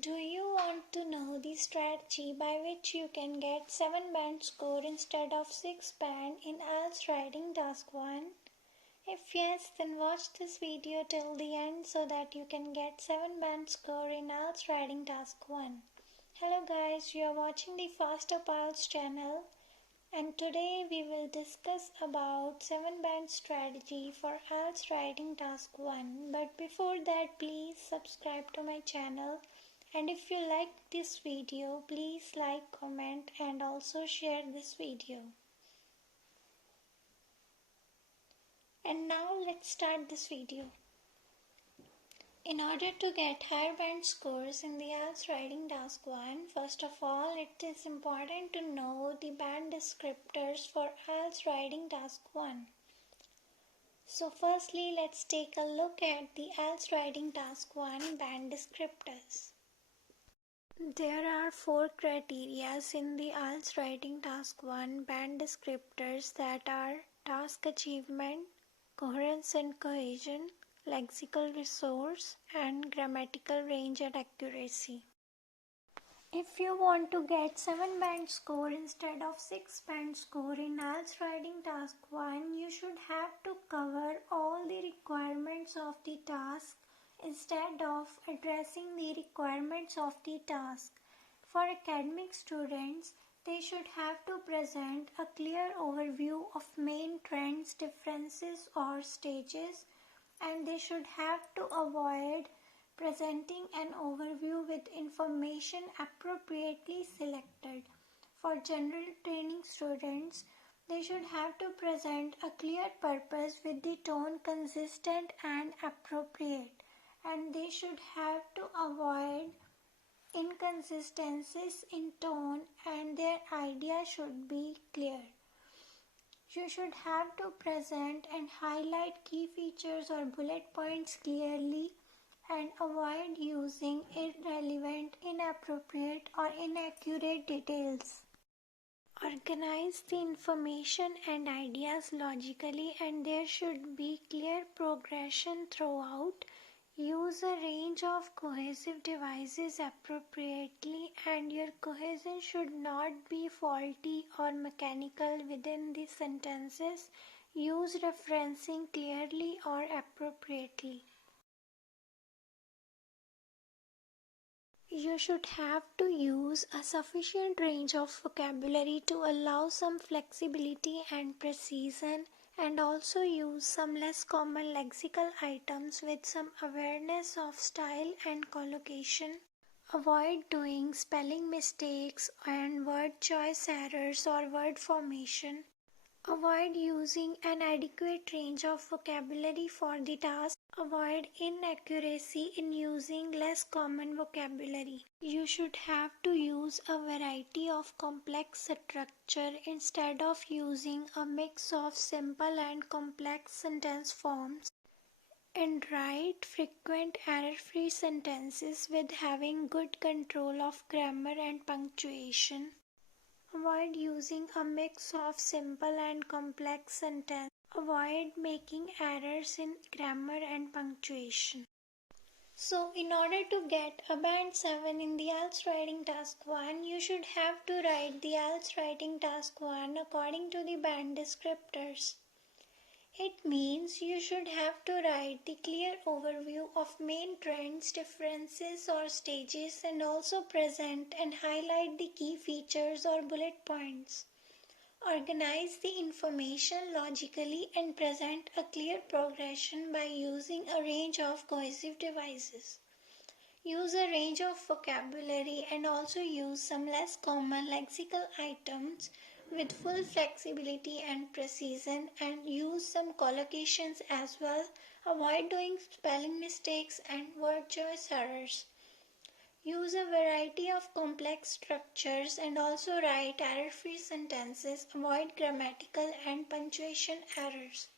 Do you want to know the strategy by which you can get 7 band score instead of 6 band in IELTS Writing Task 1? If yes, then watch this video till the end so that you can get 7 band score in IELTS Writing Task 1. Hello guys, you are watching the Faster IELTS channel, and today we will discuss about 7 band strategy for IELTS Writing Task 1. But before that, please subscribe to my channel. And if you like this video, please like, comment and also share this video. And now let's start this video. In order to get higher band scores in the IELTS Writing Task 1, first of all, it is important to know the band descriptors for IELTS Writing Task 1. So firstly, let's take a look at the IELTS Writing Task 1 band descriptors. There are 4 criteria in the IELTS Writing Task 1 band descriptors, that are task achievement, coherence and cohesion, lexical resource, and grammatical range and accuracy. If you want to get 7 band score instead of 6 band score in IELTS Writing Task 1, you should have to cover all the requirements of the task instead of addressing the requirements of the task. For academic students, they should have to present a clear overview of main trends, differences or stages, and they should have to avoid presenting an overview with information appropriately selected. For general training students, they should have to present a clear purpose with the tone consistent and appropriate, and they should have to avoid inconsistencies in tone, and their idea should be clear. You should have to present and highlight key features or bullet points clearly and avoid using irrelevant, inappropriate or inaccurate details. Organize the information and ideas logically, and there should be clear progression throughout. Use a range of cohesive devices appropriately, and your cohesion should not be faulty or mechanical within the sentences. Use referencing clearly or appropriately. You should have to use a sufficient range of vocabulary to allow some flexibility and precision, and also use some less common lexical items with some awareness of style and collocation. Avoid doing spelling mistakes and word choice errors or word formation. Avoid using an adequate range of vocabulary for the task. Avoid inaccuracy in using less common vocabulary. You should have to use a variety of complex structure instead of using a mix of simple and complex sentence forms. And write frequent error-free sentences with having good control of grammar and punctuation. Avoid using a mix of simple and complex sentences. Avoid making errors in grammar and punctuation. So, in order to get a band 7 in the IELTS Writing Task 1, you should have to write the IELTS Writing Task 1 according to the band descriptors. It means you should have to write the clear overview of main trends, differences or stages, and also present and highlight the key features or bullet points. Organize the information logically and present a clear progression by using a range of cohesive devices. Use a range of vocabulary and also use some less common lexical items with full flexibility and precision, and use some collocations as well. Avoid doing spelling mistakes and word choice errors. Use a variety of complex structures and also write error-free sentences. Avoid grammatical and punctuation errors.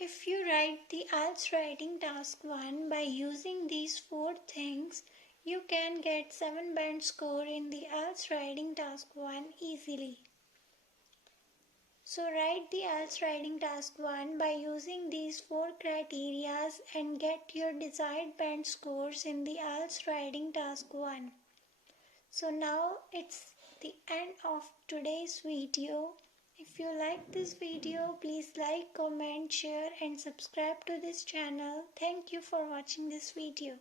If you write the IELTS Writing Task 1 by using these 4 things, you can get 7 band score in the IELTS Writing Task 1 easily. So write the IELTS Writing Task 1 by using these 4 criteria and get your desired band scores in the IELTS Writing Task 1. So now it's the end of today's video. If you like this video, please like, comment, share and subscribe to this channel. Thank you for watching this video.